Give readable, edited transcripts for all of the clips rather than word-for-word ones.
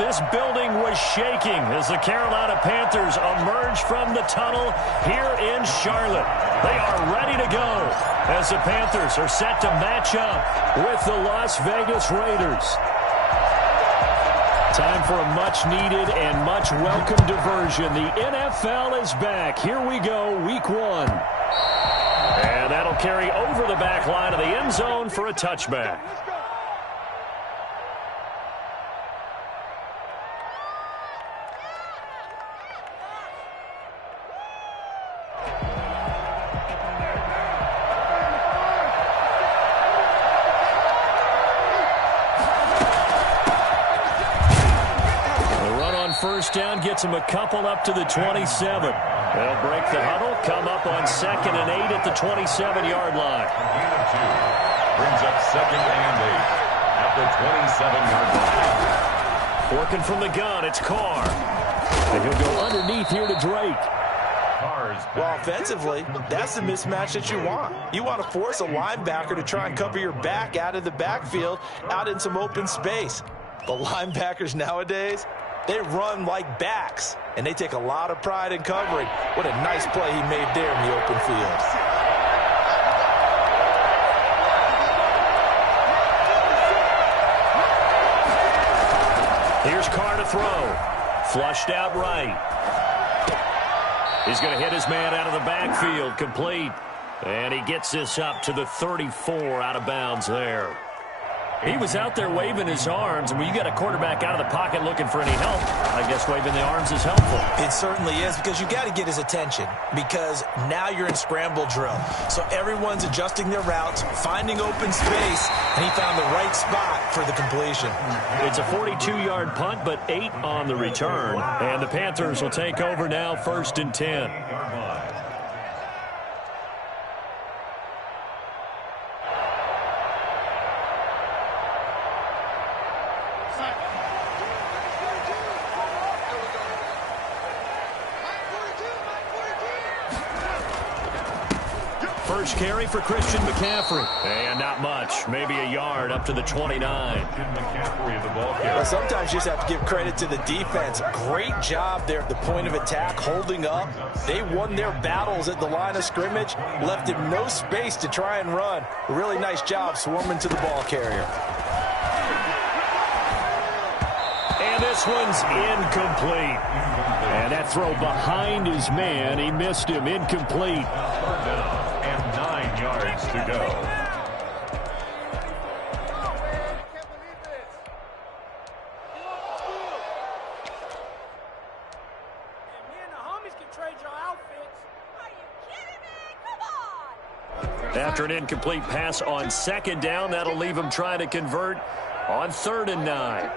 this building was shaking as the Carolina Panthers emerged from the tunnel here in Charlotte. They are ready to go as the Panthers are set to match up with the Las Vegas Raiders. Time for a much-needed and much-welcome diversion. The NFL is back. Here we go, Week 1. And that'll carry over the back line of the end zone for a touchback. First down gets him a couple up to the 27. They'll break the huddle, come up on 2nd and 8 at the 27-yard line. Brings up 2nd and 8 at the 27-yard line. Working from the gun, it's Carr. And he'll go underneath here to Drake. Well, offensively, that's the mismatch that you want. You want to force a linebacker to try and cover your back out of the backfield, out in some open space. The linebackers nowadays, they run like backs, and they take a lot of pride in covering. What a nice play he made there in the open field. Here's Carr to throw. Flushed out right. He's going to hit his man out of the backfield, complete. And he gets this up to the 34 out of bounds there. He was out there waving his arms, and when you got a quarterback out of the pocket looking for any help, I guess waving the arms is helpful. It certainly is, because you got to get his attention, because now you're in scramble drill. So everyone's adjusting their routes, finding open space, and he found the right spot for the completion. It's a 42-yard punt, but 8 on the return, and the Panthers will take over now, 1st and 10. First carry for Christian McCaffrey. And not much. Maybe a yard up to the 29. Well, sometimes you just have to give credit to the defense. Great job there at the point of attack, holding up. They won their battles at the line of scrimmage, left him no space to try and run. A really nice job swarming to the ball carrier. And this one's incomplete. And that throw behind his man, he missed him. Incomplete. And 9 yards to go. After an incomplete pass on 2nd down, that'll leave him trying to convert on 3rd and 9.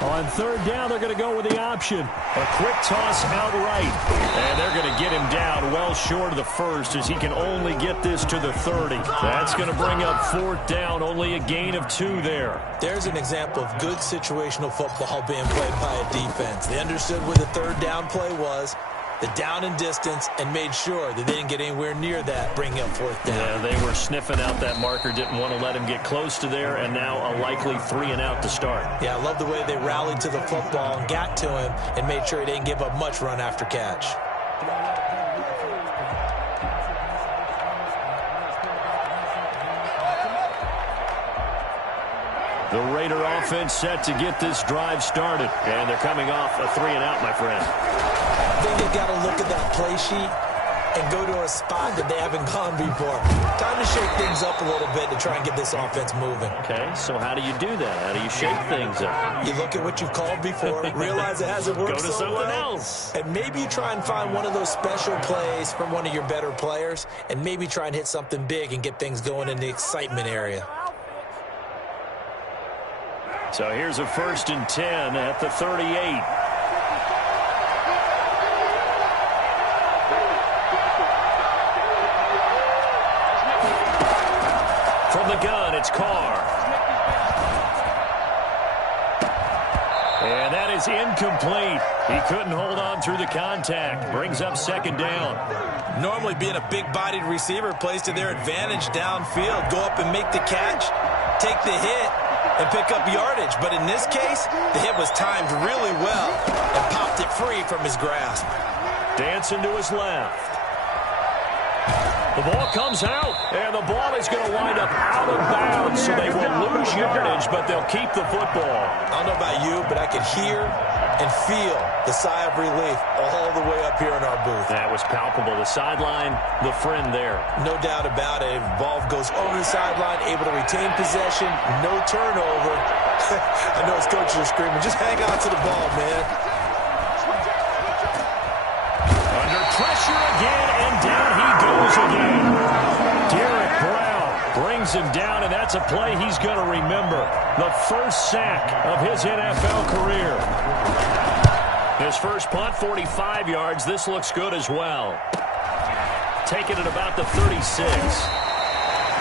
On 3rd down, they're going to go with the option. A quick toss out right. And they're going to get him down well short of the first as he can only get this to the 30. That's going to bring up 4th down, only a gain of 2 there. There's an example of good situational football being played by a defense. They understood where the 3rd down play was, the down and distance, and made sure that they didn't get anywhere near that, bringing up 4th down. Yeah, they were sniffing out that marker, didn't want to let him get close to there, and now a likely 3 and out to start. Yeah, I love the way they rallied to the football and got to him and made sure he didn't give up much run after catch. The Raider offense set to get this drive started, and they're coming off a 3 and out, my friend. I think they've got to look at that play sheet and go to a spot that they haven't gone before. Time to shake things up a little bit to try and get this offense moving. Okay, so how do you do that? How do you shake things up? You look at what you've called before, realize it hasn't worked Go to so someone well, else. and maybe you try and find one of those special plays from one of your better players, and maybe try and hit something big and get things going in the excitement area. So here's a 1st and 10 at the 38. From the gun, it's Carr. And that is incomplete. He couldn't hold on through the contact. Brings up 2nd down. Normally being a big-bodied receiver plays to their advantage downfield. Go up and make the catch, take the hit, and pick up yardage. But in this case, the hit was timed really well and popped it free from his grasp. Dancing to his left. The ball comes out, and the ball is going to wind up out of bounds, so they will lose yardage, but they'll keep the football. I don't know about you, but I could hear and feel the sigh of relief all the way up here in our booth. That was palpable. The sideline, the friend there. No doubt about it. The ball goes over the sideline, able to retain possession, no turnover. I know his coaches are screaming, just hang on to the ball, man. Under pressure again, and down he goes again. Derek Brown brings him down, and that's a play he's going to remember. The first sack of his NFL career. His first punt, 45 yards. This looks good as well. Taking it about the 36.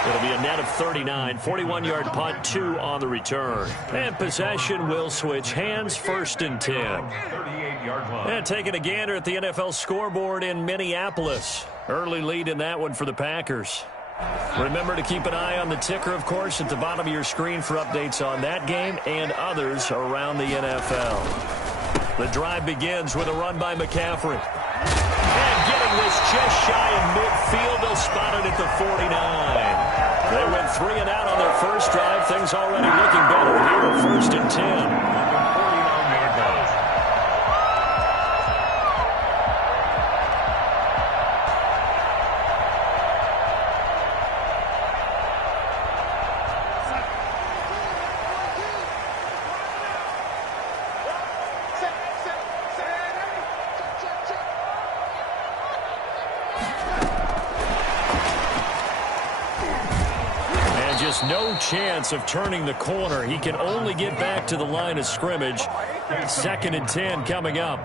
It'll be a net of 39. 41-yard punt, 2 on the return. And possession will switch hands, 1st and 10. And taking a gander at the NFL scoreboard in Minneapolis. Early lead in that one for the Packers. Remember to keep an eye on the ticker, of course, at the bottom of your screen for updates on that game and others around the NFL. The drive begins with a run by McCaffrey. And getting this just shy of midfield, they'll spot it at the 49. They went 3 and out on their first drive. Things already looking better here, 1st and 10. No chance of turning the corner. He can only get back to the line of scrimmage. 2nd and 10 coming up.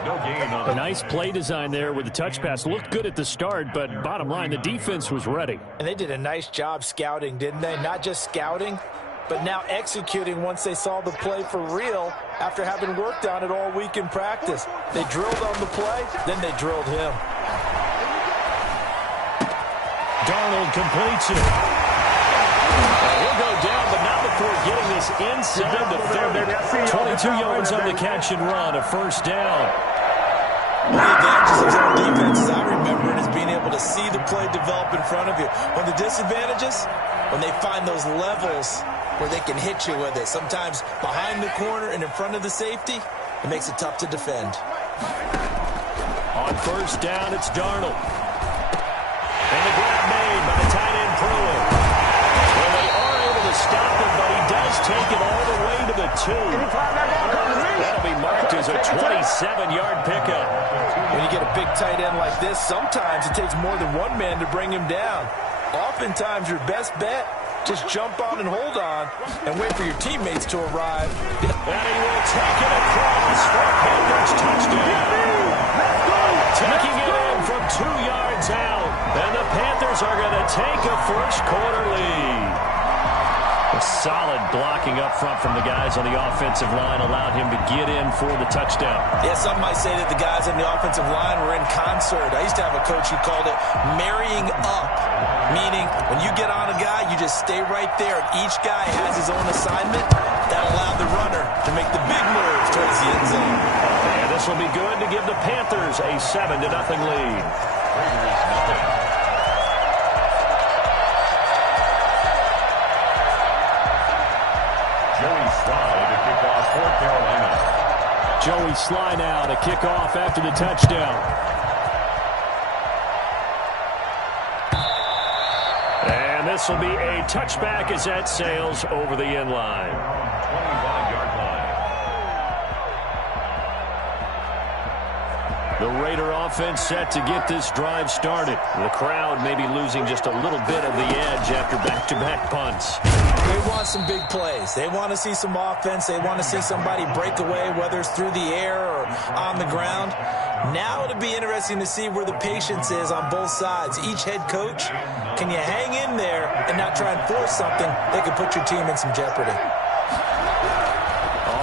A nice play design there with the touch pass. Looked good at the start, but bottom line, the defense was ready. And they did a nice job scouting, didn't they? Not just scouting, but now executing once they saw the play for real after having worked on it all week in practice. They drilled on the play, then they drilled him. Darnold completes it. He'll go down, but not before getting this inside the 30. 22 yards on the catch and run, a 1st down. The advantages of zone defense, as I remember it, is being able to see the play develop in front of you. When the disadvantages, when they find those levels where they can hit you with it, sometimes behind the corner and in front of the safety, it makes it tough to defend. On 1st down, it's Darnold. And the grab made by tight end Pruitt. Stop him, but he does take it all the way to the 2. That'll be marked as a 27-yard pickup. When you get a big tight end like this, sometimes it takes more than one man to bring him down. Oftentimes, your best bet, just jump on and hold on and wait for your teammates to arrive. And he will take it across for a Panthers touchdown. Taking it in from 2 yards out. And the Panthers are going to take a first-quarter lead. Solid blocking up front from the guys on the offensive line allowed him to get in for the touchdown. Yeah, some might say that the guys on the offensive line were in concert. I used to have a coach who called it marrying up, meaning when you get on a guy, you just stay right there. Each guy has his own assignment. That allowed the runner to make the big move towards the end zone. And this will be good to give the Panthers a 7-0 lead. Joey Sly now to kick off after the touchdown. And this will be a touchback as that sails over the end line. 25-yard line. The Raider offense set to get this drive started. The crowd may be losing just a little bit of the edge after back-to-back punts. They want some big plays. They want to see some offense. They want to see somebody break away, whether it's through the air or on the ground. Now it'll be interesting to see where the patience is on both sides. Each head coach, can you hang in there and not try and force something that could put your team in some jeopardy?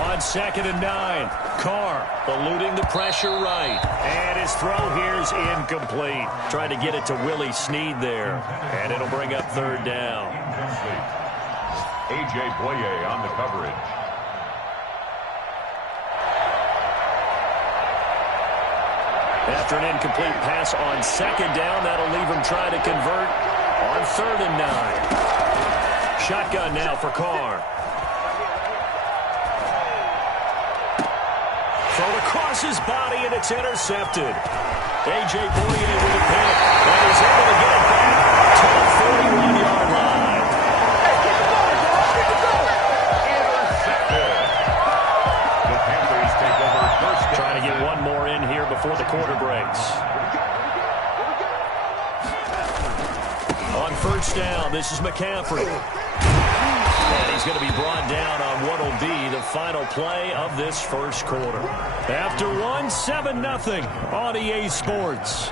On 2nd and 9, Carr eluding the pressure right. And his throw here's incomplete. Trying to get it to Willie Snead there. And it'll bring up 3rd down. A.J. Boye on the coverage. After an incomplete pass on second down, that'll leave him trying to convert on 3rd and 9. Shotgun now for Carr. Thrown across his body, and it's intercepted. A.J. Boye with a pick, and he's able to get it back to the 41-yard line. Intercepted. The Panthers take over first. Trying to get one more in here before the quarter breaks. On first down, this is McCaffrey. And he's going to be brought down on what will be the final play of this first quarter. After one, 7-0 on EA Sports.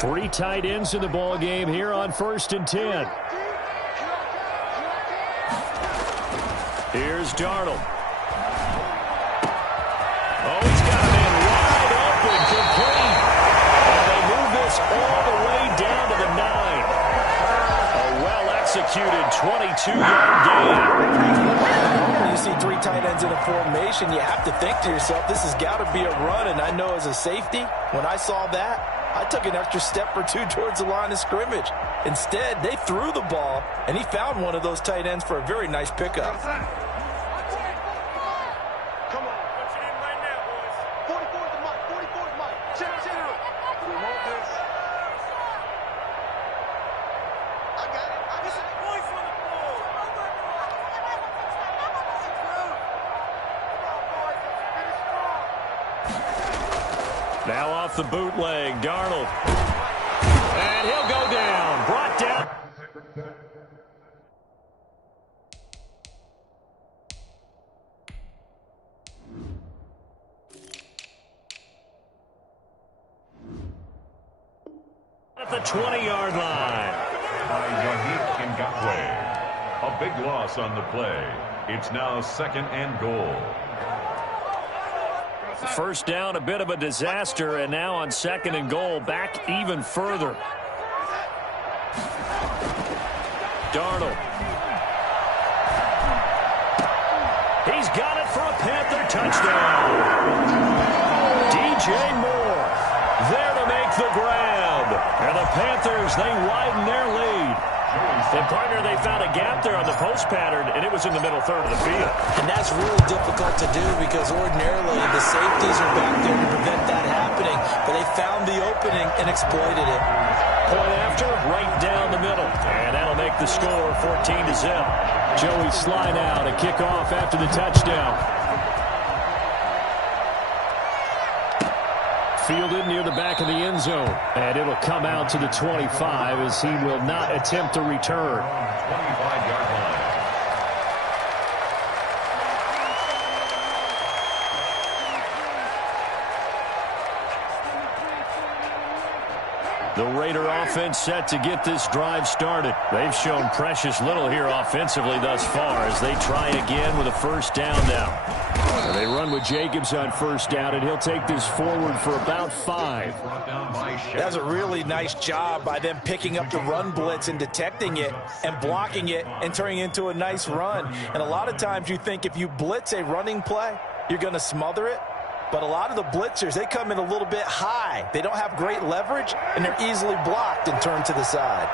Three tight ends in the ball game here on 1st and 10. Here's Darnold. Oh, he's got a man wide open, complete. And they move this all the way down to the 9. A well-executed 22-yard gain. When you see three tight ends in a formation, you have to think to yourself, this has got to be a run. And I know as a safety, when I saw that, I took an extra step or two towards the line of scrimmage. Instead, they threw the ball, and he found one of those tight ends for a very nice pickup. Now off the bootleg, Darnold. And he'll go down. Brought down. At the 20-yard line. A big loss on the play. It's now 2nd and goal. First down, a bit of a disaster, and now on 2nd and goal, back even further. Darnold. He's got it for a Panther touchdown. DJ Moore there to make the grab. And the Panthers, they widen their lead. And, partner, they found a gap there on the post pattern, and it was in the middle third of the field. And that's really difficult to do because ordinarily the safeties are back there to prevent that happening. But they found the opening and exploited it. Point after, right down the middle. And that'll make the score 14-0. Joey Sly now to kick off after the touchdown. Fielded near the back of the end zone. And it'll come out to the 25 as he will not attempt to return. 25-yard line. The Raider offense set to get this drive started. They've shown precious little here offensively thus far as they try again with a first down now. And they run with Jacobs on first down, and he'll take this forward for about 5. That's a really nice job by them picking up the run blitz and detecting it and blocking it and turning it into a nice run. And a lot of times you think if you blitz a running play, you're going to smother it. But a lot of the blitzers, they come in a little bit high. They don't have great leverage, and they're easily blocked and turned to the side.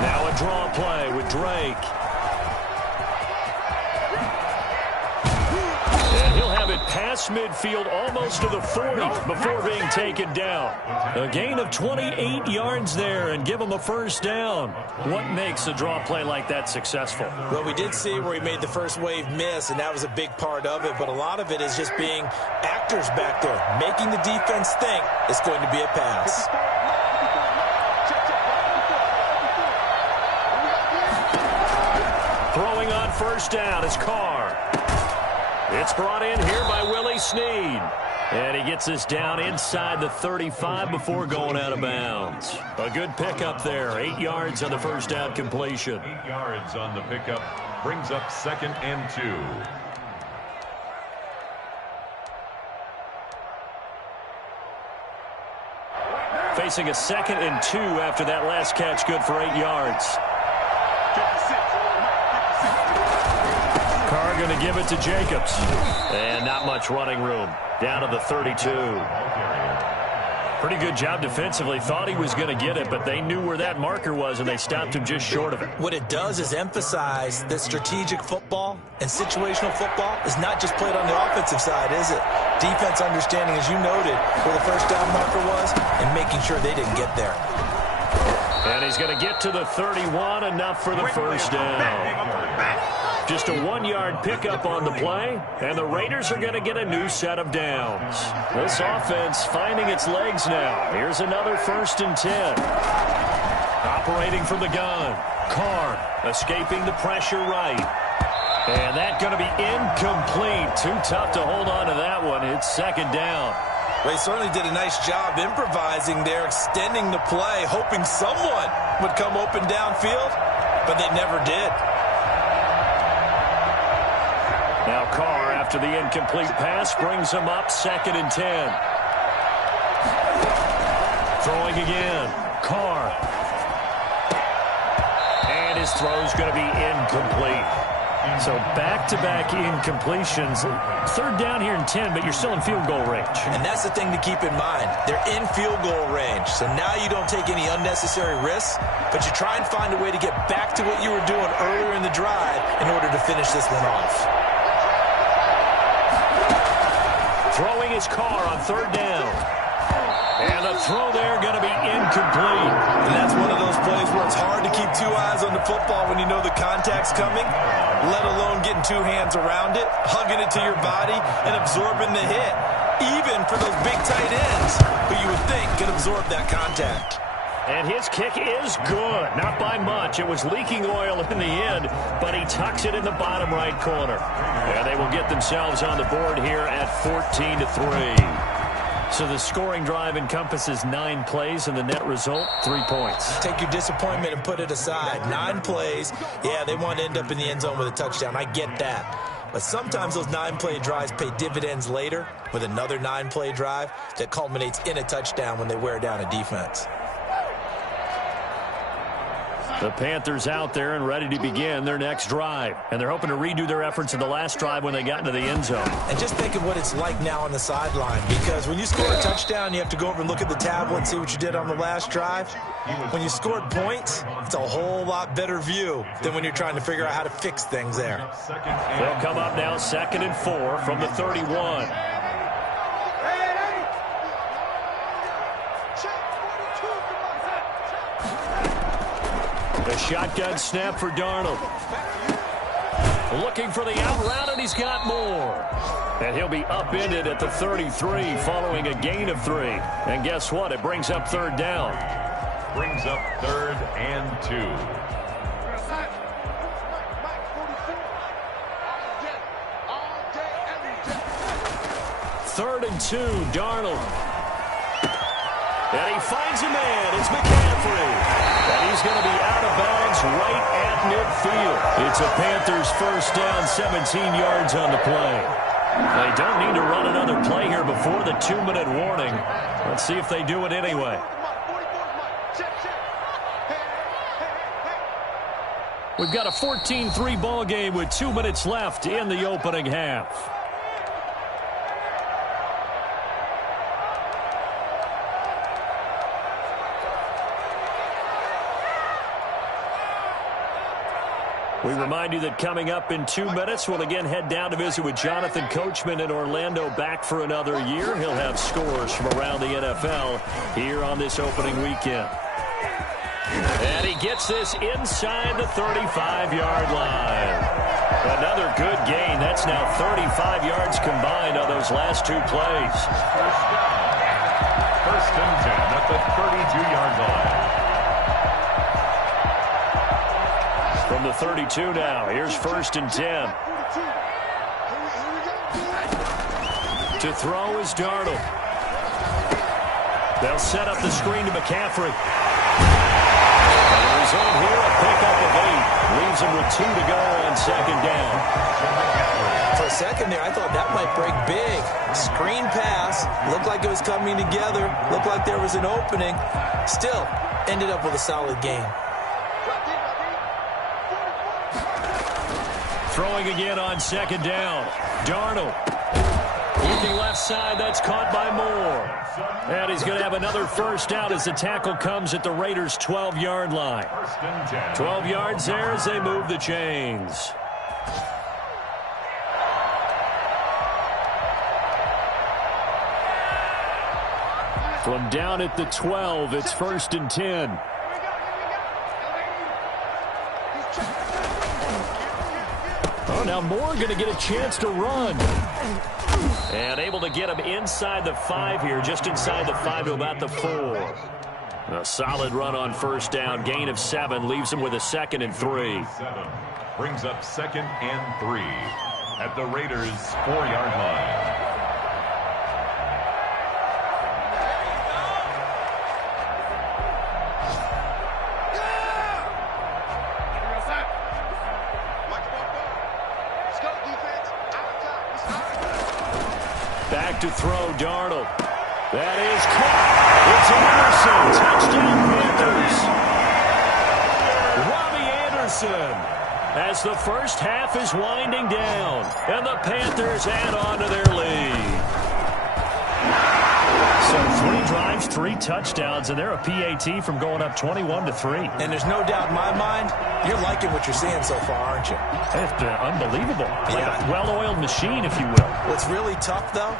Now a draw play with Drake. And he'll have it past midfield almost to the 40 before being taken down. A gain of 28 yards there and give him a first down. What makes a draw play like that successful? Well, we did see where he made the first wave miss, and that was a big part of it. But a lot of it is just being actors back there, making the defense think it's going to be a pass. Throwing on first down is Carr. It's brought in here by Willie Snead. And he gets this down inside the 35 before going out of bounds. A good pickup there. 8 yards on the first down completion. 8 yards on the pickup. Brings up 2nd and 2. Facing a 2nd and 2 after that last catch, good for 8 yards. Carr going to give it to Jacobs. And not much running room. Down to the 32. Pretty good job defensively. Thought he was going to get it, but they knew where that marker was, and they stopped him just short of it. What it does is emphasize that strategic football and situational football is not just played on the offensive side, is it? Defense understanding, as you noted, where the first down marker was and making sure they didn't get there. And he's going to get to the 31, enough for the first down. Just a 1-yard pickup on the play, and the Raiders are going to get a new set of downs. This offense finding its legs now. Here's another 1st and 10. Operating from the gun. Carr escaping the pressure right. And that going to be incomplete. Too tough to hold on to that one. It's 2nd down. They certainly did a nice job improvising there, extending the play, hoping someone would come open downfield, but they never did. Now Carr, after the incomplete pass, brings him up 2nd and 10. Throwing again. Carr. And his throw's going to be incomplete. So back-to-back incompletions. 3rd down here and 10, but you're still in field goal range. And that's the thing to keep in mind. They're in field goal range. So now you don't take any unnecessary risks, but you try and find a way to get back to what you were doing earlier in the drive in order to finish this one off. Throwing his Carr on 3rd down. And the throw there going to be incomplete. And that's one of those plays where it's hard to keep 2 eyes on the football when you know the contact's coming, let alone getting 2 hands around it, hugging it to your body, and absorbing the hit, even for those big tight ends who you would think can absorb that contact. And his kick is good. Not by much. It was leaking oil in the end, but he tucks it in the bottom right corner. And they will get themselves on the board here at 14-3. So the scoring drive encompasses 9 plays, and the net result, 3 points. Take your disappointment and put it aside. 9 plays. Yeah, they want to end up in the end zone with a touchdown. I get that. But sometimes those 9-play drives pay dividends later with another 9-play drive that culminates in a touchdown when they wear down a defense. The Panthers out there and ready to begin their next drive. And they're hoping to redo their efforts in the last drive when they got into the end zone. And just think of what it's like now on the sideline, because when you score a touchdown, you have to go over and look at the tablet and see what you did on the last drive. When you scored points, it's a whole lot better view than when you're trying to figure out how to fix things there. They'll come up now 2nd and 4 from the 31. The shotgun snap for Darnold. Looking for the out route, and he's got more. And he'll be upended at the 33 following a gain of 3. And guess what? It brings up 3rd down. Brings up 3rd and 2. Third and 2, Darnold. And he finds a man. It's McCaffrey. And he's going to be out of bounds right at midfield. It's a Panthers first down, 17 yards on the play. They don't need to run another play here before the 2-minute warning. Let's see if they do it anyway. We've got a 14-3 ball game with 2 minutes left in the opening half. We remind you that coming up in 2 minutes, we'll again head down to visit with Jonathan Coachman in Orlando, back for another year. He'll have scores from around the NFL here on this opening weekend. And he gets this inside the 35-yard line. Another good gain. That's now 35 yards combined on those last 2 plays. First and 10 at the 32-yard line. From the 32 now, here's 1st and 10. To throw is Darnold. They'll set up the screen to McCaffrey. And the result here, a pickup of 8. Leaves him with 2 to go on second down. For a second there, I thought that might break big. Screen pass. Looked like it was coming together. Looked like there was an opening. Still, ended up with a solid game. Throwing again on second down. Darnold. Looking left side, that's caught by Moore. And he's going to have another first down as the tackle comes at the Raiders' 12-yard line. 12 yards there as they move the chains. From down at the 12, it's 1st and 10. Oh, now Moore going to get a chance to run. And able to get him inside the 5 here, just inside the 5 to about the 4. A solid run on first down, gain of 7, leaves him with a 2nd and 3. Brings up 2nd and 3 at the Raiders' 4-yard line. Back to throw, Darnold. That is caught. It's Anderson. Touchdown, Panthers. Robbie Anderson. As the first half is winding down, and the Panthers add on to their lead. So 3 drives, 3 touchdowns, and they're a PAT from going up 21-3. And there's no doubt in my mind, you're liking what you're seeing so far, aren't you? It's unbelievable. Like a well-oiled machine, if you will. What's really tough, though,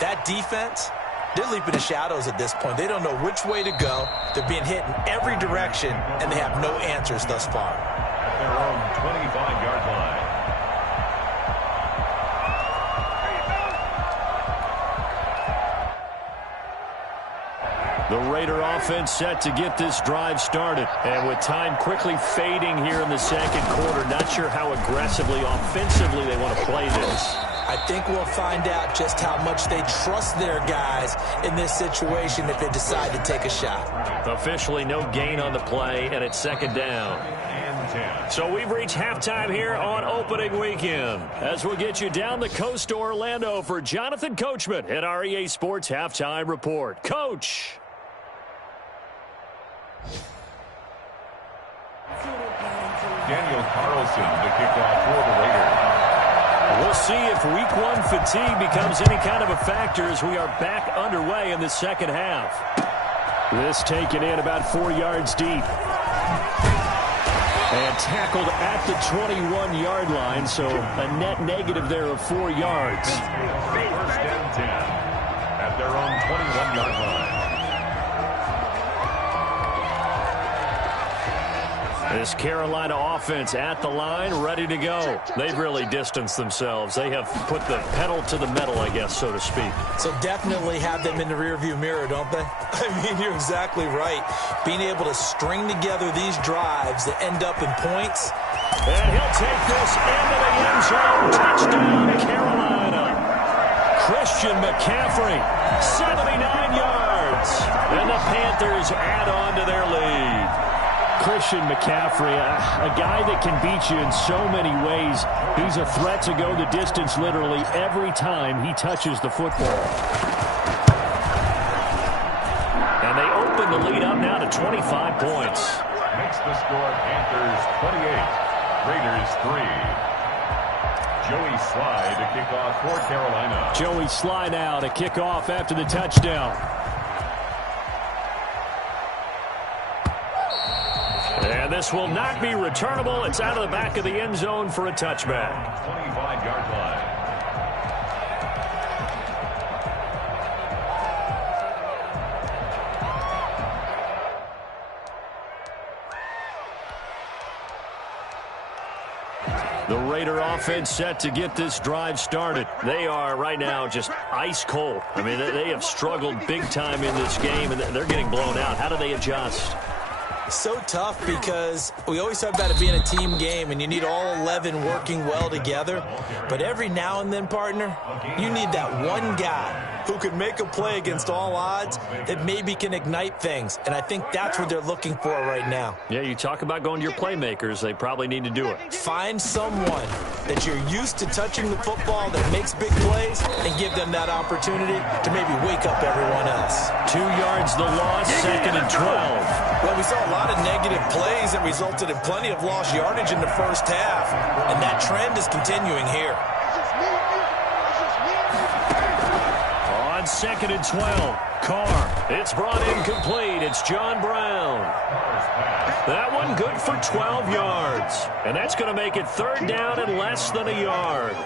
that defense, they're leaping the shadows at this point. They don't know which way to go. They're being hit in every direction, and they have no answers thus far. At their own 25-yard line. The Raider offense set to get this drive started. And with time quickly fading here in the second quarter, not sure how aggressively, offensively they want to play this. I think we'll find out just how much they trust their guys in this situation if they decide to take a shot. Officially no gain on the play, and it's 2nd down. So we've reached halftime here on opening weekend. As we'll get you down the coast to Orlando for Jonathan Coachman at our EA Sports Halftime Report. Coach! Daniel Carlson to kick off for the Raiders. We'll see if week 1 fatigue becomes any kind of a factor as we are back underway in the second half. This taken in about 4 yards deep. And tackled at the 21-yard line, so a net negative there of 4 yards. 1st and 10 at their own 21-yard line. This Carolina offense at the line, ready to go. They've really distanced themselves. They have put the pedal to the metal, I guess, so to speak. So definitely have them in the rearview mirror, don't they? I mean, you're exactly right. Being able to string together these drives that end up in points. And he'll take this into the end zone. Touchdown, Carolina. Christian McCaffrey, 79 yards. And the Panthers add on to their lead. Christian McCaffrey, a guy that can beat you in so many ways. He's a threat to go the distance literally every time he touches the football. And they open the lead up now to 25 points. Makes the score Panthers 28, Raiders 3. Joey Sly to kick off for Carolina. Joey Sly now to kick off after the touchdown. And this will not be returnable. It's out of the back of the end zone for a touchback. 25-yard line. The Raider offense set to get this drive started. They are right now just ice cold. I mean, they have struggled big time in this game, and they're getting blown out. How do they adjust? So tough because we always talk about it being a team game and you need all 11 working well together. But every now and then, partner, you need that one guy who can make a play against all odds that maybe can ignite things. And I think that's what they're looking for right now. Yeah, you talk about going to your playmakers. They probably need to do it. Find someone that you're used to touching the football that makes big plays and give them that opportunity to maybe wake up everyone else. 2 yards the loss, 2nd and 12. Well, we saw a lot of negative plays that resulted in plenty of lost yardage in the first half, and that trend is continuing here. On 2nd and 12, Carr. It's brought in complete. It's John Brown. That one good for 12 yards. And that's going to make it 3rd down and less than a yard.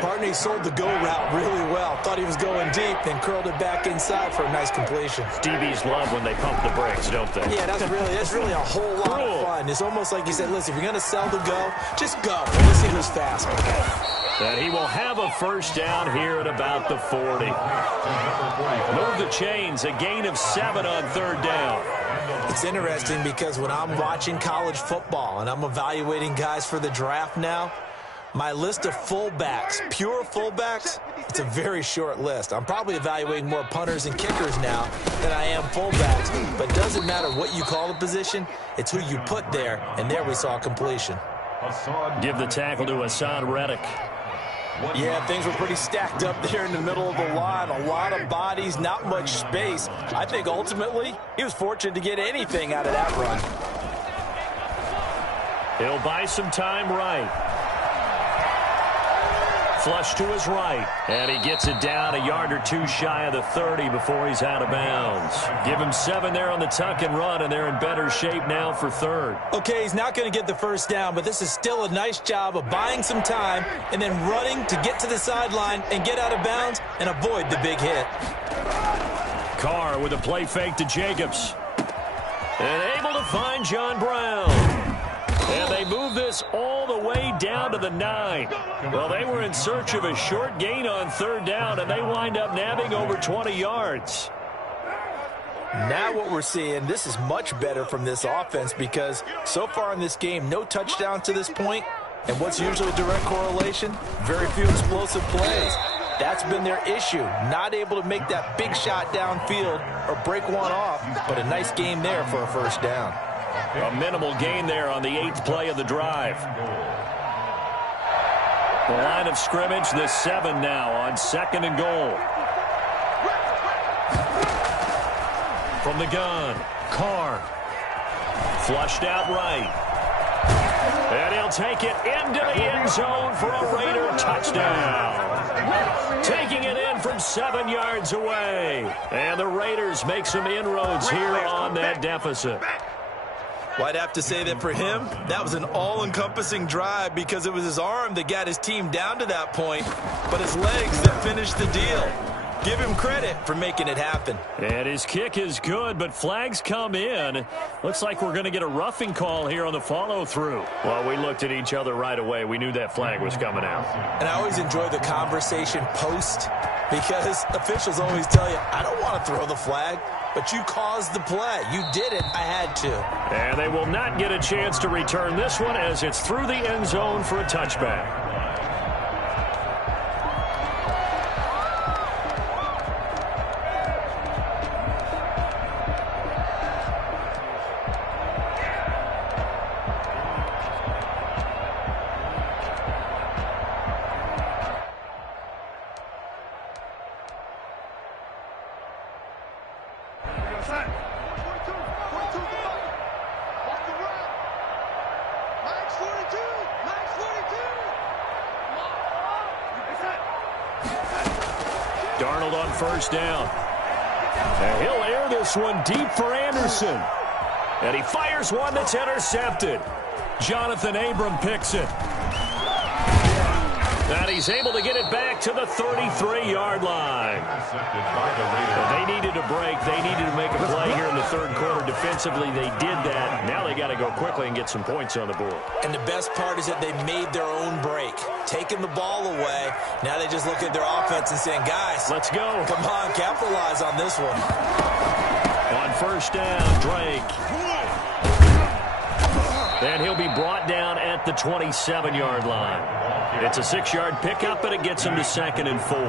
Partney sold the go route really well. Thought he was going deep, then curled it back inside for a nice completion. DBs love when they pump the brakes, don't they? Yeah, that's really a whole lot of fun. It's almost like you said, listen, if you're going to sell the go, just go. Let's see who's faster. And he will have a 1st down here at about the 40. Move the chains, a gain of 7 on 3rd down. It's interesting because when I'm watching college football and I'm evaluating guys for the draft now, my list of fullbacks, pure fullbacks, it's a very short list. I'm probably evaluating more punters and kickers now than I am fullbacks. But it doesn't matter what you call the position, it's who you put there, and there we saw completion. Give the tackle to Hassan Reddick. Yeah, things were pretty stacked up there in the middle of the line. A lot of bodies, not much space. I think ultimately he was fortunate to get anything out of that run. He'll buy some time right. Flush to his right. And he gets it down a yard or 2 shy of the 30 before he's out of bounds. Give him 7 there on the tuck and run, and they're in better shape now for 3rd. Okay, he's not going to get the 1st down, but this is still a nice job of buying some time and then running to get to the sideline and get out of bounds and avoid the big hit. Carr with a play fake to Jacobs. And able to find John Brown. And they move this all the way down to the 9. Well, they were in search of a short gain on 3rd down, and they wind up nabbing over 20 yards. Now what we're seeing, this is much better from this offense because so far in this game, no touchdown to this point. And what's usually a direct correlation? Very few explosive plays. That's been their issue. Not able to make that big shot downfield or break one off, but a nice game there for a 1st down. A minimal gain there on the 8th play of the drive. The line of scrimmage, the 7 now on 2nd and goal. From the gun, Carr. Flushed out right. And he'll take it into the end zone for a Raider touchdown. Taking it in from 7 yards away. And the Raiders make some inroads here on that deficit. Well, I'd have to say that for him, that was an all-encompassing drive because it was his arm that got his team down to that point, but his legs that finished the deal. Give him credit for making it happen. And his kick is good, but flags come in. Looks like we're going to get a roughing call here on the follow-through. Well, we looked at each other right away. We knew that flag was coming out. And I always enjoy the conversation post because officials always tell you, I don't want to throw the flag. But you caused the play. You did it. I had to. And they will not get a chance to return this one as it's through the end zone for a touchback. Darnold on 1st down. And he'll air this one deep for Anderson. And he fires one that's intercepted. Jonathan Abram picks it. And he's able to get it back to the 33-yard line. They needed a break. They needed to make a play here in the 3rd quarter. Defensively, they did that. Now they got to go quickly and get some points on the board. And the best part is that they made their own break. Taking the ball away. Now they just look at their offense and saying, guys, let's go. Come on, capitalize on this one. On 1st down, Drake. And he'll be brought down at the 27-yard line. It's a 6-yard pickup, and it gets him to 2nd and 4. A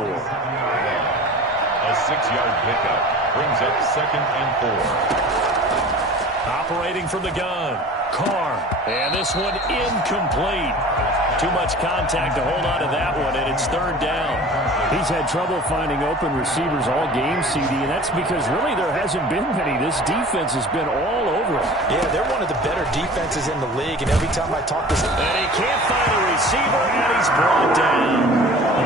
6-yard pickup brings up 2nd and 4. Operating from the gun, Carr. And this one incomplete. Too much contact to hold on to that one, and it's 3rd down. He's had trouble finding open receivers all game, CD, and that's because really there hasn't been many. This defense has been all over him. Yeah, they're one of the better defenses in the league, and every time I talk to him... And he can't find a receiver, and he's brought down.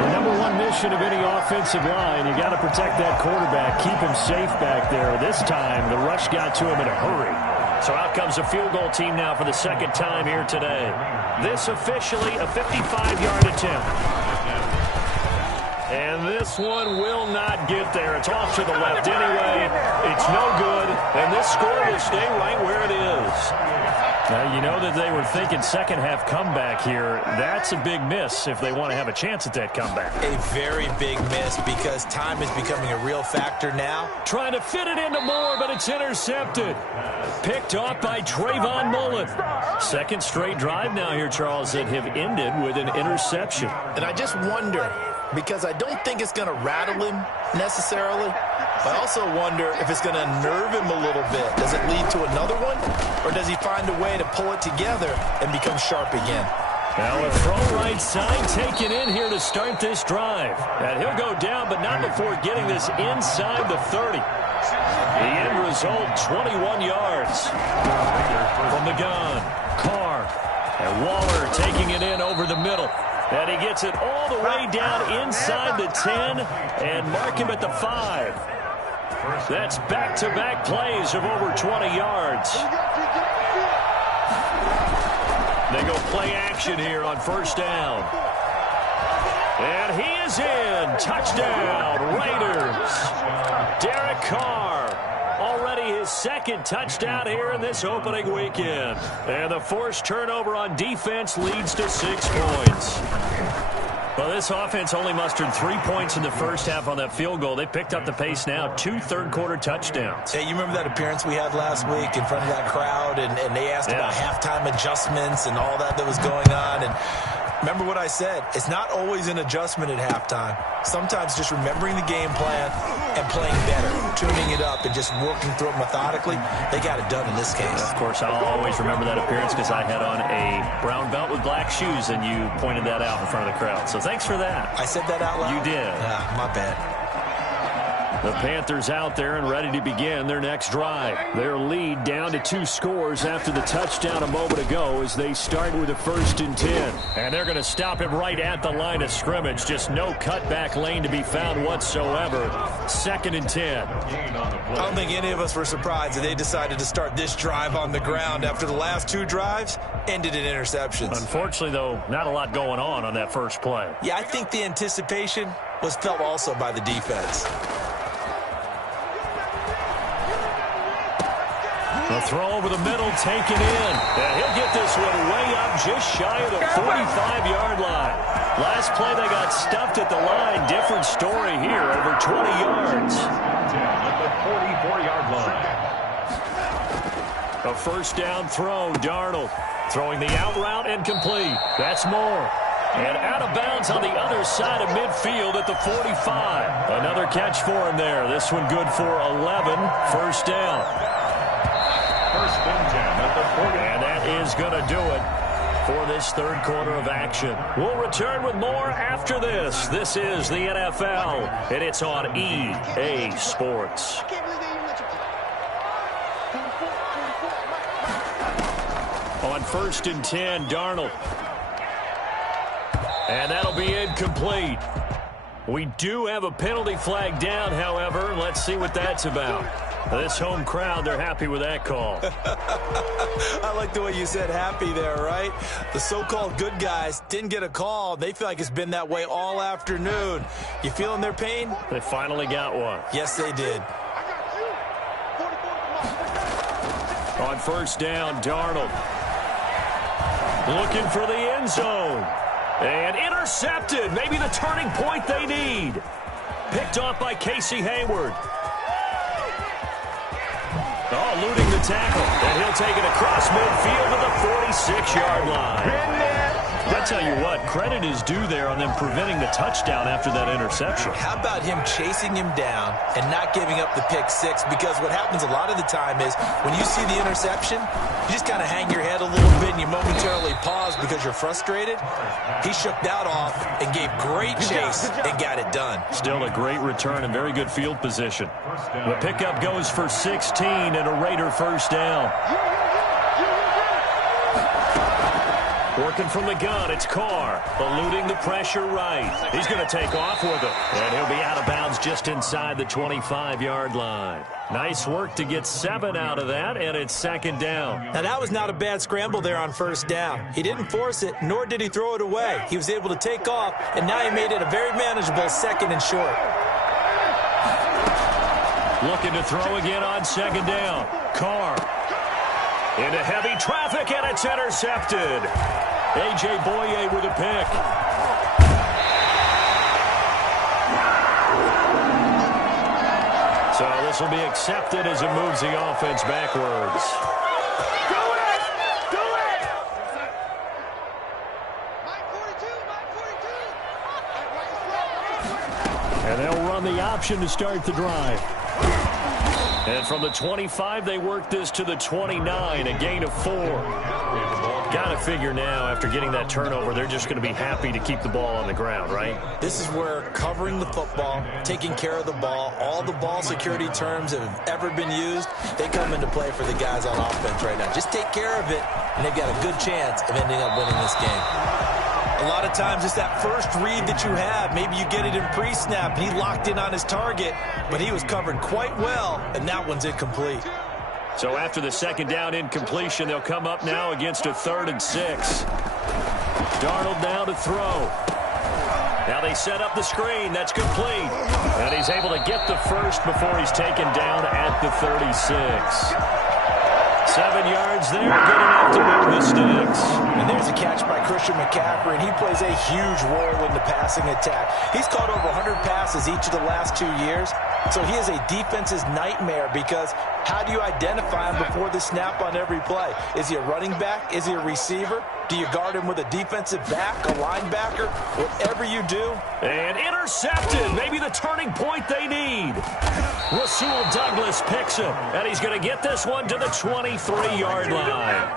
The number one mission of any offensive line, you got to protect that quarterback, keep him safe back there. This time, the rush got to him in a hurry. So out comes a field goal team now for the 2nd time here today. This officially a 55-yard attempt. And this one will not get there. It's off to the left anyway. It's no good, and this score will stay right where it is. Now, you know that they were thinking second-half comeback here. That's a big miss if they want to have a chance at that comeback. A very big miss because time is becoming a real factor now. Trying to fit it into Moore, but it's intercepted. Picked off by Trayvon Mullen. 2nd straight drive now here, Charles, that have ended with an interception. And I just wonder, because I don't think it's going to rattle him necessarily, but I also wonder if it's going to nerve him a little bit. Does it lead to another one, or does he find a way to pull it together and become sharp again? Now a throw right side taken in here to start this drive. And he'll go down, but not before getting this inside the 30. The end result, 21 yards. From the gun, Carr. And Waller taking it in over the middle. And he gets it all the way down inside the 10 and mark him at the 5. That's back-to-back plays of over 20 yards. They go play action here on 1st down. And he is in. Touchdown, Raiders. Derek Carr. Already his 2nd touchdown here in this opening weekend. And the forced turnover on defense leads to 6 points. Well, this offense only mustered 3 points in the first half on that field goal. They picked up the pace now, 2 third-quarter touchdowns. Hey, you remember that appearance we had last week in front of that crowd, and they asked about halftime adjustments and all that was going on, and remember what I said. It's not always an adjustment at halftime. Sometimes just remembering the game plan and playing better, tuning it up and just working through it methodically. They got it done in this case. Of course, I'll always remember that appearance because I had on a brown belt with black shoes, and you pointed that out in front of the crowd. So thanks for that. I said that out loud? You did. My bad. The Panthers out there and ready to begin their next drive. Their lead down to 2 scores after the touchdown a moment ago as they start with a 1st and 10. And they're going to stop him right at the line of scrimmage. Just no cutback lane to be found whatsoever. 2nd and 10. I don't think any of us were surprised that they decided to start this drive on the ground after the last 2 drives ended in interceptions. Unfortunately, though, not a lot going on that first play. Yeah, I think the anticipation was felt also by the defense. The throw over the middle taken in. And he'll get this one way up just shy of the 45-yard line. Last play they got stuffed at the line. Different story here, over 20 yards. At the 44-yard line. A 1st down throw, Darnold. Throwing the out route and complete. That's Moore. And out of bounds on the other side of midfield at the 45. Another catch for him there. This one good for 11. 1st down. 1st and 10 at the 40. And that is going to do it for this 3rd quarter of action. We'll return with more after this. This is the NFL, and it's on EA Sports. On 1st and 10, Darnold. And that'll be incomplete. We do have a penalty flag down, however. Let's see what that's about. This home crowd, they're happy with that call. I like the way you said happy there, right? The so-called good guys didn't get a call. They feel like it's been that way all afternoon. You feeling their pain? They finally got one. Yes, they did. On 1st down, Darnold. Looking for the end zone. And intercepted. Maybe the turning point they need. Picked off by Casey Hayward. Oh, eluding the tackle. And he'll take it across midfield to the 46-yard line. I tell you what, credit is due there on them preventing the touchdown after that interception. How about him chasing him down and not giving up the pick six? Because what happens a lot of the time is when you see the interception, you just kind of hang your head a little bit and you momentarily pause because you're frustrated. He shook that off and gave great chase and got it done. Still a great return and very good field position. The pickup goes for 16 and a Raider first down. Working from the gun, it's Carr, eluding the pressure right. He's going to take off with it, and he'll be out of bounds just inside the 25-yard line. Nice work to get 7 out of that, and it's second down. Now, that was not a bad scramble there on first down. He didn't force it, nor did he throw it away. He was able to take off, and now he made it a very manageable second and short. Looking to throw again on second down. Carr into heavy traffic, and it's intercepted. A.J. Boye with a pick. So this will be accepted as it moves the offense backwards. And they'll run the option to start the drive. And from the 25, they work this to the 29, a gain of 4. Got to figure now, after getting that turnover, they're just going to be happy to keep the ball on the ground, right? This is where covering the football, taking care of the ball, all the ball security terms that have ever been used, they come into play for the guys on offense right now. Just take care of it, and they've got a good chance of ending up winning this game. A lot of times it's that first read that you have. Maybe you get it in pre-snap. He locked in on his target, but he was covered quite well, and that one's incomplete. So after the second down incompletion, they'll come up now against a 3rd and 6. Darnold now to throw. Now they set up the screen. That's complete. And he's able to get the first before he's taken down at the 36. 7 yards there, good enough to move the sticks. And there's a catch by Christian McCaffrey, and he plays a huge role in the passing attack. He's caught over 100 passes each of the last 2 years, so he is a defense's nightmare because how do you identify him before the snap on every play? Is he a running back? Is he a receiver? Do you guard him with a defensive back, a linebacker? Whatever you do. And intercepted. Maybe the turning point they need. Rasul Douglas picks him, and he's going to get this one to the 23-yard line.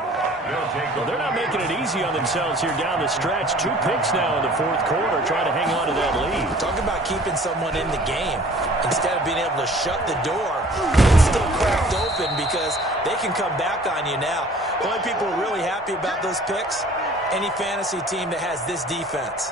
Well, they're not making it easy on themselves here down the stretch. 2 picks now in the 4th quarter, trying to hang on to that lead. Talk about keeping someone in the game. Instead of being able to shut the door, it's still cracked open because they can come back on you now. The only people who are really happy about those picks, any fantasy team that has this defense.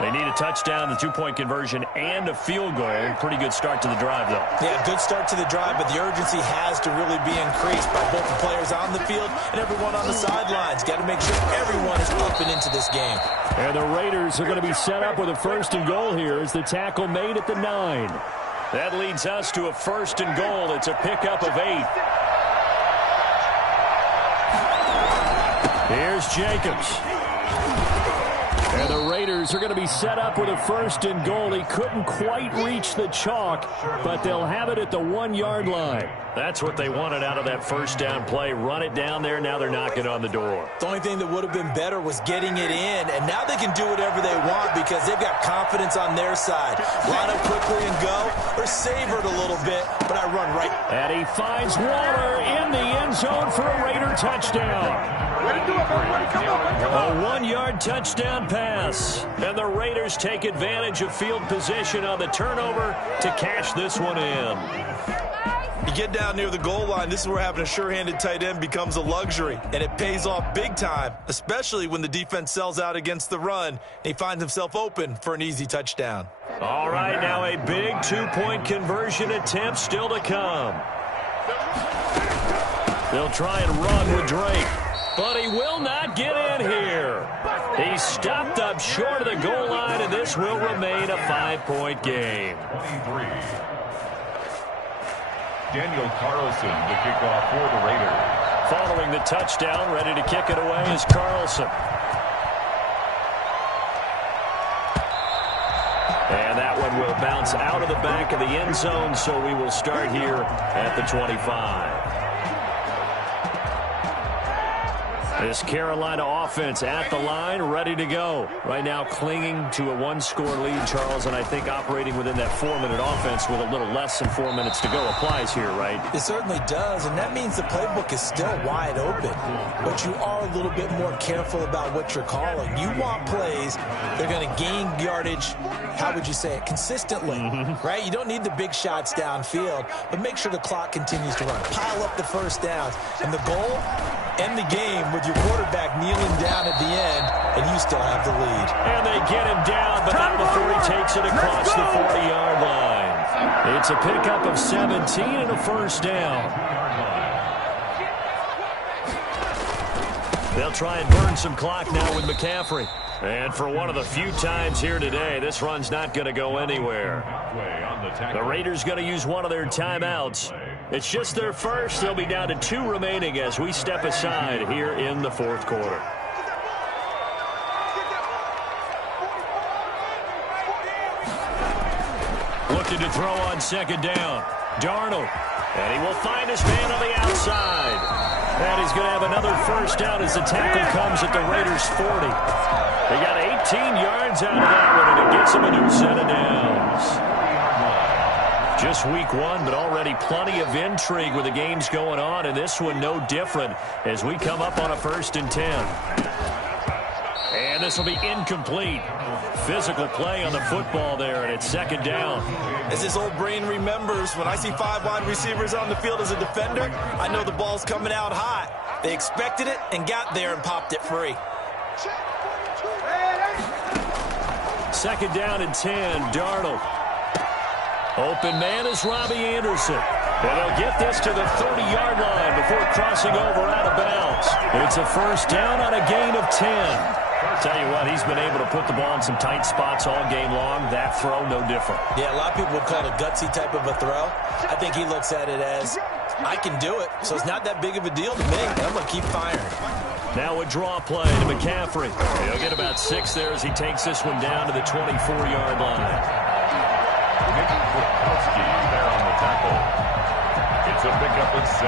They need a touchdown, the 2-point conversion, and a field goal. Pretty good start to the drive, though. Yeah, good start to the drive, but the urgency has to really be increased by both the players on the field and everyone on the sidelines. Got to make sure everyone is up and into this game. And the Raiders are going to be set up with a 1st and goal here as the tackle made at the 9. That leads us to a 1st and goal. It's a pickup of 8. Here's Jacobs. And the Raiders are going to be set up with a 1st and goal. He couldn't quite reach the chalk, but they'll have it at the 1-yard line. That's what they wanted out of that first down play. Run it down there. Now they're knocking on the door. The only thing that would have been better was getting it in, and now they can do whatever they want because they've got confidence on their side. Line up quickly and go, or savor it a little bit, but I run right. And he finds Waller in the end zone for a Raider touchdown. A 1-yard touchdown pass. And the Raiders take advantage of field position on the turnover to cash this one in. You get down near the goal line, this is where having a sure-handed tight end becomes a luxury, and it pays off big time, especially when the defense sells out against the run, and he finds himself open for an easy touchdown. All right, now a big 2-point conversion attempt still to come. They'll try and run with Drake, but he will not get in here. He's stopped up short of the goal line, and this will remain a 5-point game. 23. Daniel Carlson to kick off for the Raiders. Following the touchdown, ready to kick it away is Carlson. And that one will bounce out of the back of the end zone, so we will start here at the 25. This Carolina offense at the line, ready to go. Right now clinging to a one-score lead, Charles, and I think operating within that 4-minute offense with a little less than 4 minutes to go applies here, right? It certainly does, and that means the playbook is still wide open. But you are a little bit more careful about what you're calling. You want plays they're going to gain yardage, how would you say it, consistently, right? You don't need the big shots downfield, but make sure the clock continues to run. Pile up the first downs, and the goal, end the game with your quarterback kneeling down at the end, and you still have the lead. And they get him down, but not before he takes it across the 40-yard line. It's a pickup of 17 and a first down. They'll try and burn some clock now with McCaffrey. And for one of the few times here today, this run's not going to go anywhere. The Raiders going to use one of their timeouts. It's just their first. They'll be down to 2 remaining as we step aside here in the fourth quarter. Looking to throw on second down. Darnold. And he will find his man on the outside. And he's going to have another first down as the tackle comes at the Raiders' 40. They got 18 yards out of that one, and it gets him a new set of downs. Just week 1, but already plenty of intrigue with the games going on, and this one no different as we come up on a 1st and 10. And this will be incomplete. Physical play on the football there, and it's second down. As his old brain remembers, when I see 5 wide receivers on the field as a defender, I know the ball's coming out hot. They expected it and got there and popped it free. Second down and 10, Darnold. Open man is Robbie Anderson. And they'll get this to the 30-yard line before crossing over out of bounds. It's a first down on a gain of 10. Tell you what, he's been able to put the ball in some tight spots all game long. That throw, no different. Yeah, a lot of people would call it a gutsy type of a throw. I think he looks at it as, I can do it, so it's not that big of a deal to me. I'm going to keep firing. Now a draw play to McCaffrey. He'll get about 6 there as he takes this one down to the 24-yard line. Witkowski there on the tackle. It's a pickup of 6.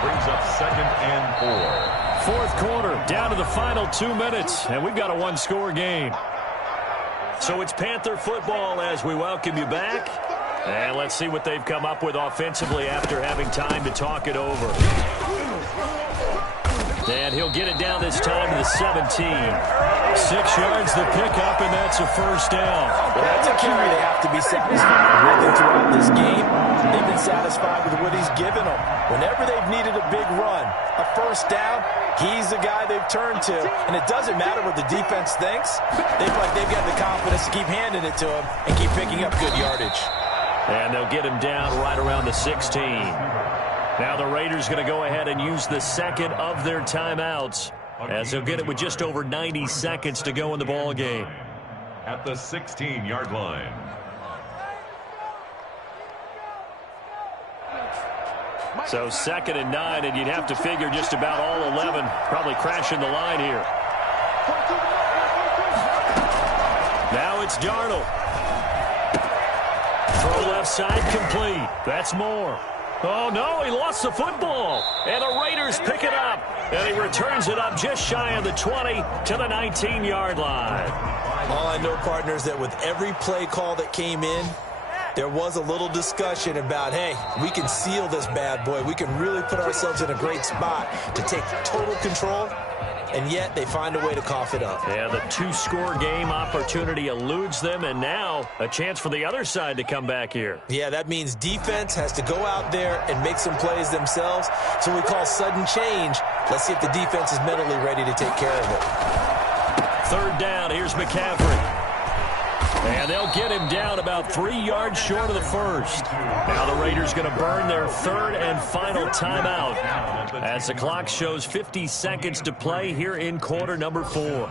Brings up 2nd and 4. Fourth quarter, down to the final 2 minutes, and we've got a one-score game. So it's Panther football as we welcome you back. And let's see what they've come up with offensively after having time to talk it over. And he'll get it down this time to the 17. 6 yards the pickup, and that's a first down. Well, that's a carry they have to be satisfied with. And throughout this game, they've been satisfied with what he's given them. Whenever they've needed a big run, a first down, he's the guy they've turned to. And it doesn't matter what the defense thinks. They've got the confidence to keep handing it to him and keep picking up good yardage. And they'll get him down right around the 16. Now the Raiders going to go ahead and use the second of their timeouts as they'll get it with just over 90 seconds to go in the ball game. At the 16-yard line. So 2nd and 9, and you'd have to figure just about all 11 probably crashing the line here. Now it's Darnold. Throw left side complete. That's more. Oh, no, he lost the football. And the Raiders pick it up. And he returns it up just shy of the 20 to the 19-yard line. All I know, partners, that with every play call that came in, there was a little discussion about, hey, we can seal this bad boy. We can really put ourselves in a great spot to take total control. And yet they find a way to cough it up. Yeah, the 2-score game opportunity eludes them, and now a chance for the other side to come back here. Yeah, that means defense has to go out there and make some plays themselves. So we call sudden change. Let's see if the defense is mentally ready to take care of it. 3rd down, here's McCaffrey. And they'll get him down about 3 yards short of the first. Now the Raiders going to burn their 3rd and final timeout as the clock shows 50 seconds to play here in quarter number 4.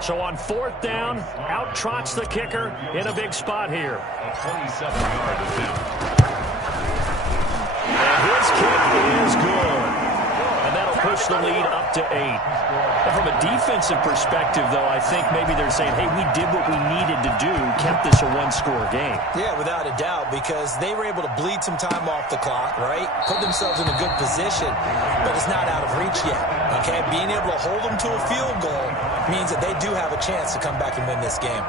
So on 4th down, out trots the kicker in a big spot here. A 27-yard attempt. push the lead up to 8. And from a defensive perspective, though, I think maybe they're saying, hey, we did what we needed to do, kept this a one-score game. Yeah, without a doubt, because they were able to bleed some time off the clock, right? Put themselves in a good position, but it's not out of reach yet, okay? Being able to hold them to a field goal means that they do have a chance to come back and win this game.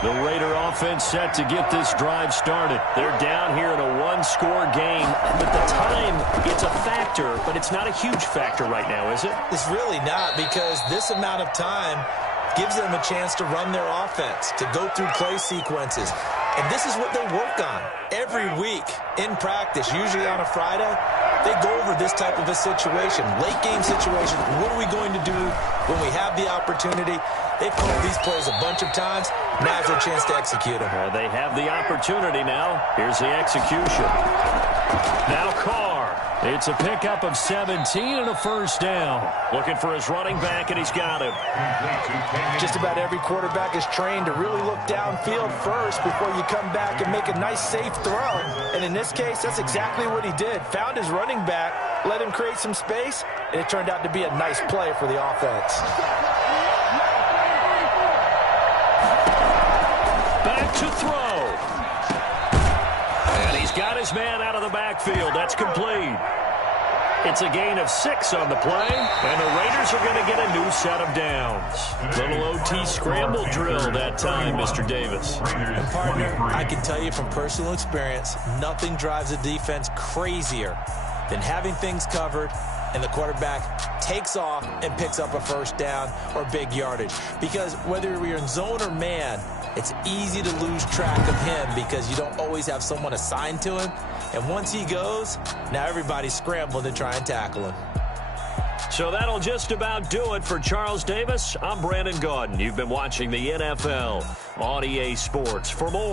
The Raider offense set to get this drive started. They're down here in a one-score game. At the time, it's a factor, but it's not a huge factor right now, is it? It's really not, because this amount of time gives them a chance to run their offense, to go through play sequences. And this is what they work on every week in practice, usually on a Friday. They go over this type of a situation, late game situation. What are we going to do when we have the opportunity? They've called these plays a bunch of times. Now's their chance to execute them. They have the opportunity now. Here's the execution. Now Carr. It's a pickup of 17 and a first down. Looking for his running back, and he's got him. Just about every quarterback is trained to really look downfield first before you come back and make a nice, safe throw. And in this case, that's exactly what he did. Found his running back, let him create some space, and it turned out to be a nice play for the offense. Back to throw. And he's got his man out of the backfield. That's complete. It's a gain of 6 on the play, and the Raiders are going to get a new set of downs. Little OT scramble drill that time, Mr. Davis. And partner, I can tell you from personal experience, nothing drives a defense crazier than having things covered and the quarterback takes off and picks up a first down or big yardage. Because whether you're in zone or man, it's easy to lose track of him because you don't always have someone assigned to him. And once he goes, now everybody's scrambling to try and tackle him. So that'll just about do it for Charles Davis. I'm Brandon Gaudin. You've been watching the NFL on EA Sports. For more